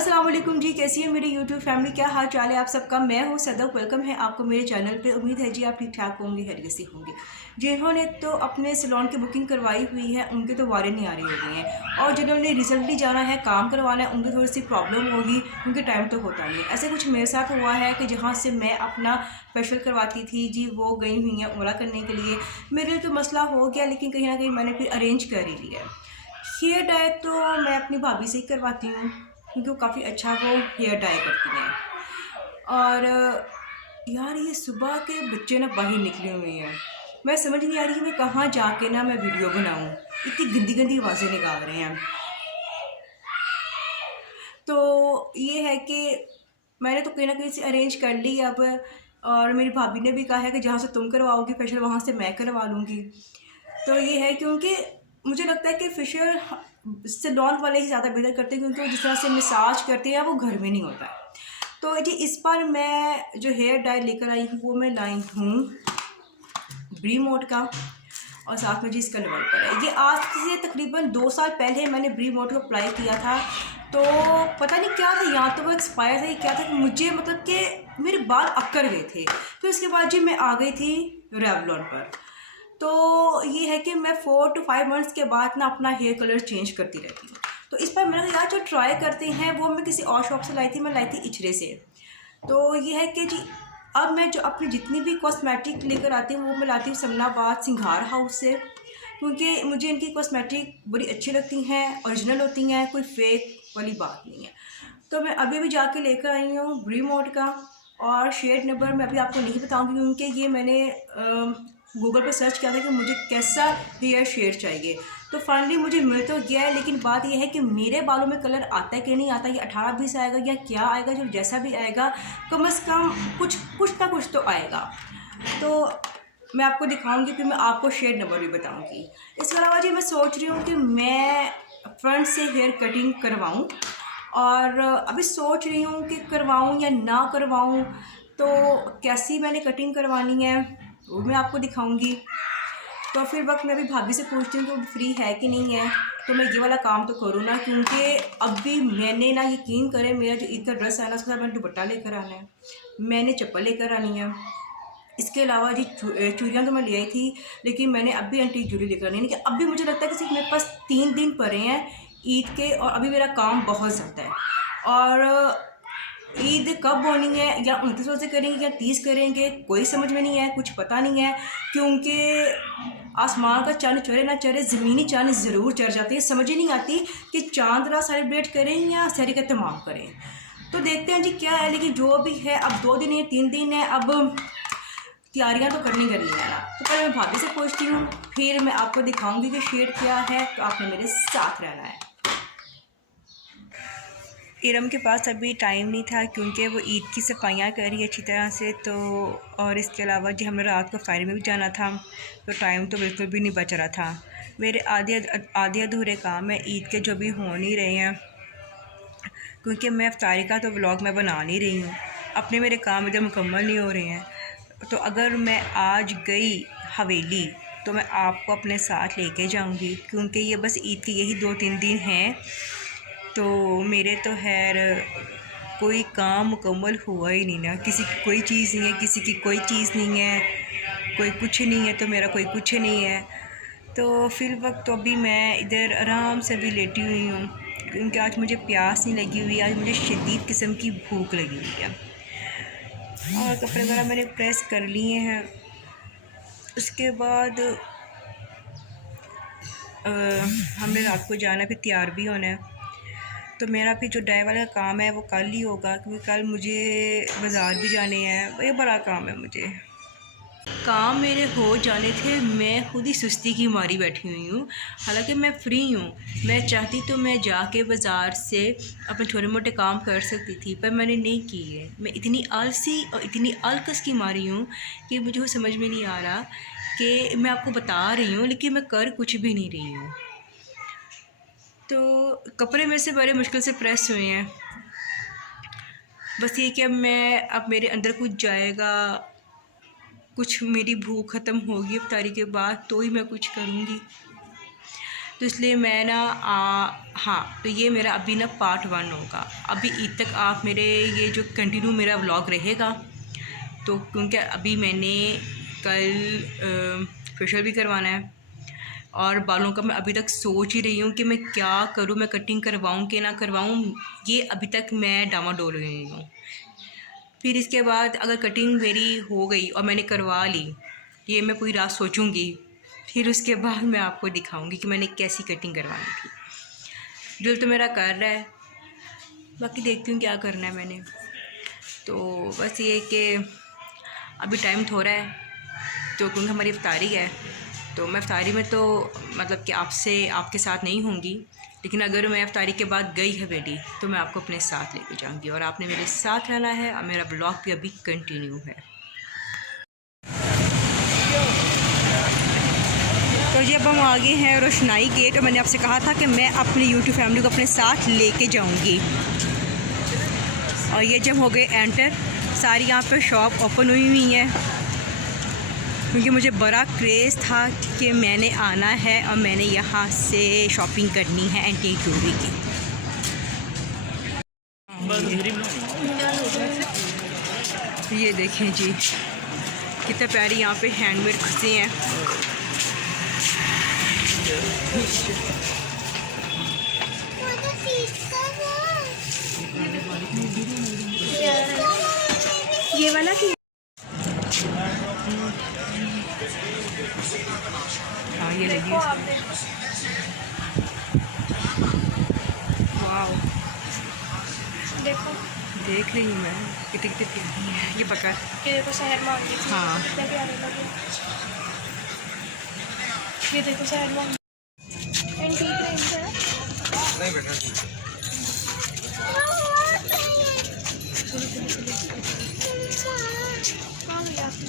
अस्सलाम वालेकुम जी, कैसी है मेरी यूट्यूब फैमिली, क्या हाल चाल है आप सबका। मैं हूँ सदक, वेलकम है आपको मेरे चैनल पे। उम्मीद है जी आप ठीक ठाक होंगे, खैरियत से होंगे। जिन्होंने तो अपने सैलून की बुकिंग करवाई हुई है उनके तो वारे नहीं आ रही हो गई हैं, और जिन्होंने रिसेंटली जाना है काम करवाना है उनकी थोड़ी सी प्रॉब्लम होगी क्योंकि टाइम तो होता नहीं है। ऐसे कुछ मेरे साथ हुआ है कि जहाँ से मैं अपना फेशियल करवाती थी जी, वो गई हुई हैं उम्रा करने के लिए। मेरे लिए तो मसला हो गया, लेकिन कहीं ना कहीं मैंने फिर अरेंज कर ही लिया। हेयर डाई तो मैं अपनी भाभी से ही करवाती हूँ क्योंकि वो काफ़ी अच्छा वो हेयर डाई करती हैं। और यार ये सुबह के बच्चे ना बाहर निकले हुए हैं, मैं समझ नहीं आ रही कि मैं कहाँ जाके ना मैं वीडियो बनाऊँ। इतनी गंदी गंदी आवाज़ें निकाल रहे हैं। तो ये है कि मैंने तो कहीं ना कहीं से अरेंज कर ली अब, और मेरी भाभी ने भी कहा है कि जहाँ से तुम करवाओगी फेशियल वहाँ से मैं करवा लूँगी। तो ये है क्योंकि मुझे लगता है कि फेशियल सैलून वाले ही ज़्यादा बेहतर करते हैं, क्योंकि वो जिस तरह से मसाज करते हैं वो घर में नहीं होता है। तो जी इस बार मैं जो हेयर डाई लेकर आई हूँ वो मैं लाई हूँ ब्री मोड का, और साथ में जी इसका लेवल पर है। ये आज से तकरीबन 2 साल पहले मैंने ब्री मोड को अप्लाई किया था। तो पता नहीं क्या था, यहाँ तो वो एक्सपायर था या क्या था कि मुझे मतलब कि मेरे बाल अकड़ गए थे। फिर उसके बाद जी मैं आ गई थी रेवलॉन पर। तो ये है कि मैं 4 to 5 मंथ्स के बाद ना अपना हेयर कलर चेंज करती रहती हूँ। तो इस पर मैंने कहा यार जो ट्राई करते हैं, वो मैं किसी और शॉप से लाई थी, मैं लाई थी इचरे से। तो ये है कि जी अब मैं जो अपनी जितनी भी कॉस्मेटिक लेकर आती हूँ वो मैं लाती हूँ समनाबाद सिंघार हाउस से, क्योंकि मुझे इनकी कॉस्मेटिक बड़ी अच्छी लगती हैं, ओरिजिनल होती हैं, कोई फेक वाली बात नहीं है। तो मैं अभी भी जाके लेकर आई हूँ ब्री मोड का, और शेड नंबर मैं अभी आपको नहीं बताऊंगी क्योंकि ये मैंने गूगल पर सर्च किया था कि मुझे कैसा हेयर शेड चाहिए। तो फाइनली मुझे मिल तो गया है, लेकिन बात यह है कि मेरे बालों में कलर आता है कि नहीं आता, ये 18-20 आएगा या क्या आएगा, जो जैसा भी आएगा कम से कम कुछ ना कुछ तो आएगा। तो मैं आपको दिखाऊंगी, फिर मैं आपको शेड नंबर भी बताऊंगी। इसके अलावा जी मैं सोच रही हूँ कि मैं फ्रंट से हेयर कटिंग करवाऊँ, और अभी सोच रही हूँ कि करवाऊँ या ना करवाऊँ। तो कैसी मैंने कटिंग करवानी है वो मैं आपको दिखाऊंगी। तो फिर वक्त मैं अभी भाभी से पूछती हूँ कि वो फ्री है कि नहीं है, तो मैं ये वाला काम तो करूँ ना, क्योंकि अभी मैंने ना यकीन करें मेरा जो ईद का ड्रेस है ना उसके साथ मैंने दुपट्टा लेकर आना है, मैंने चप्पल लेकर आनी है। इसके अलावा जी चूड़ियाँ तो मैं ले आई थी, लेकिन मैंने अभी एंटीक ज्वेलरी लेकर आनी है। लेकिन अभी मुझे लगता है कि सिर्फ मेरे पास 3 दिन पड़े हैं ईद के, और अभी मेरा काम बहुत ज़्यादा है। और ईद कब होनी है, या 29 रोज़े करेंगे या 30 करेंगे, कोई समझ में नहीं है, कुछ पता नहीं है। क्योंकि आसमान का चांद चढ़े ना चढ़े, ज़मीनी चांद ज़रूर चढ़ जाती है। समझ ही नहीं आती कि चांद रात सेलिब्रेट करें या सहरी का तमाम करें। तो देखते हैं जी क्या है, लेकिन जो भी है अब 2 दिन है 3 दिन है, अब तैयारियां तो करनी है ना। तो पहले मैं भाभी से पूछती हूँ, फिर मैं आपको दिखाऊंगी कि शेड क्या है। तो आपने मेरे साथ रहना है। इरम के पास अभी टाइम नहीं था क्योंकि वो ईद की सफाइयाँ कर रही है अच्छी तरह से। तो और इसके अलावा जी हमने रात को फायर में भी जाना था, तो टाइम तो बिल्कुल भी नहीं बच रहा था। मेरे आधे अधूरे काम है ईद के जो भी हो नहीं रहे हैं, क्योंकि मैं इफ्तारी का तो व्लॉग मैं बना नहीं रही हूँ, अपने मेरे काम इधर मुकम्मल नहीं हो रहे हैं। तो अगर मैं आज गई हवेली तो मैं आपको अपने साथ लेके जाऊंगी, क्योंकि ये बस ईद के यही 2-3 दिन हैं। तो मेरे तो खैर कोई काम मुकम्मल हुआ ही नहीं ना, किसी की कोई चीज़ नहीं है, किसी की कोई चीज़ नहीं है, कोई कुछ नहीं है तो मेरा कोई कुछ नहीं है। तो फिर वक्त तो अभी मैं इधर आराम से भी लेटी हुई हूँ, क्योंकि आज मुझे प्यास नहीं लगी हुई, आज मुझे शदीद किस्म की भूख लगी हुई है। और कपड़े वगैरह मैंने प्रेस कर लिए हैं। उसके बाद हमने रात को जाना, फिर तैयार भी होना है। तो मेरा फिर जो डाई वाला काम है वो कल ही होगा, क्योंकि कल मुझे बाज़ार भी जाने हैं। ये बड़ा काम है, मुझे काम मेरे हो जाने थे, मैं खुद ही सुस्ती की मारी बैठी हुई हूँ। हालांकि मैं फ्री हूँ, मैं चाहती तो मैं जाके बाज़ार से अपने छोटे मोटे काम कर सकती थी, पर मैंने नहीं किए। मैं इतनी आलसी और इतनी अलकस की मारी हूँ कि मुझे समझ में नहीं आ रहा कि मैं आपको बता रही हूँ लेकिन मैं कर कुछ भी नहीं रही हूँ। तो कपड़े में से बड़े मुश्किल से प्रेस हुए हैं। बस ये कि अब मेरे अंदर कुछ जाएगा, कुछ मेरी भूख ख़त्म होगी इफ्तारी के बाद तो ही मैं कुछ करूँगी। तो इसलिए मैं ना हाँ, तो ये मेरा अभी ना पार्ट 1 होगा। अभी ईद तक आप मेरे ये जो कंटिन्यू मेरा व्लॉग रहेगा। तो क्योंकि अभी मैंने कल फेशियल भी करवाना है और बालों का मैं अभी तक सोच ही रही हूँ कि मैं क्या करूँ, मैं कटिंग करवाऊँ कि ना करवाऊँ, ये अभी तक मैं डामाडोल रही हूँ। फिर इसके बाद अगर कटिंग मेरी हो गई और मैंने करवा ली, ये मैं पूरी रात सोचूंगी, फिर उसके बाद मैं आपको दिखाऊंगी कि मैंने कैसी कटिंग करवानी थी। दिल तो मेरा कर रहा है, बाकी देखती हूँ क्या करना है मैंने। तो बस ये कि अभी टाइम थोड़ा है, तो क्योंकि हमारी इफ्तारी है, तो मैं इफ्तारी में तो मतलब कि आपके साथ नहीं होंगी, लेकिन अगर मैं इफ्तारी के बाद गई हवेली तो मैं आपको अपने साथ लेके जाऊंगी और आपने मेरे साथ रहना है और मेरा ब्लॉग भी अभी कंटिन्यू है। तो जी अब हम आगे हैं रोशनाई गेट और मैंने आपसे कहा था कि मैं अपनी यूट्यूब फैमिली को अपने साथ लेके जाऊंगी। और ये जब हो गए एंटर, सारी यहाँ पे शॉप ओपन हुई हैं क्योंकि मुझे बड़ा क्रेज़ था कि मैंने आना है और मैंने यहाँ से शॉपिंग करनी है एंटीक ज्वेलरी की। ये देखें जी कितने प्यारी यहाँ पे हैंडमेड खुशी हैं। ये वाला की हाँ ये लगी वाह, देखो देख रही हूँ मैं कितनी प्यारी है। ये पकड़ ये देखो शहर मांग रही थी, हाँ कितने प्यारे लगे। ये देखो शहर मांग एंटीक रेंज है। नहीं बेटा कहाँ गई आपने?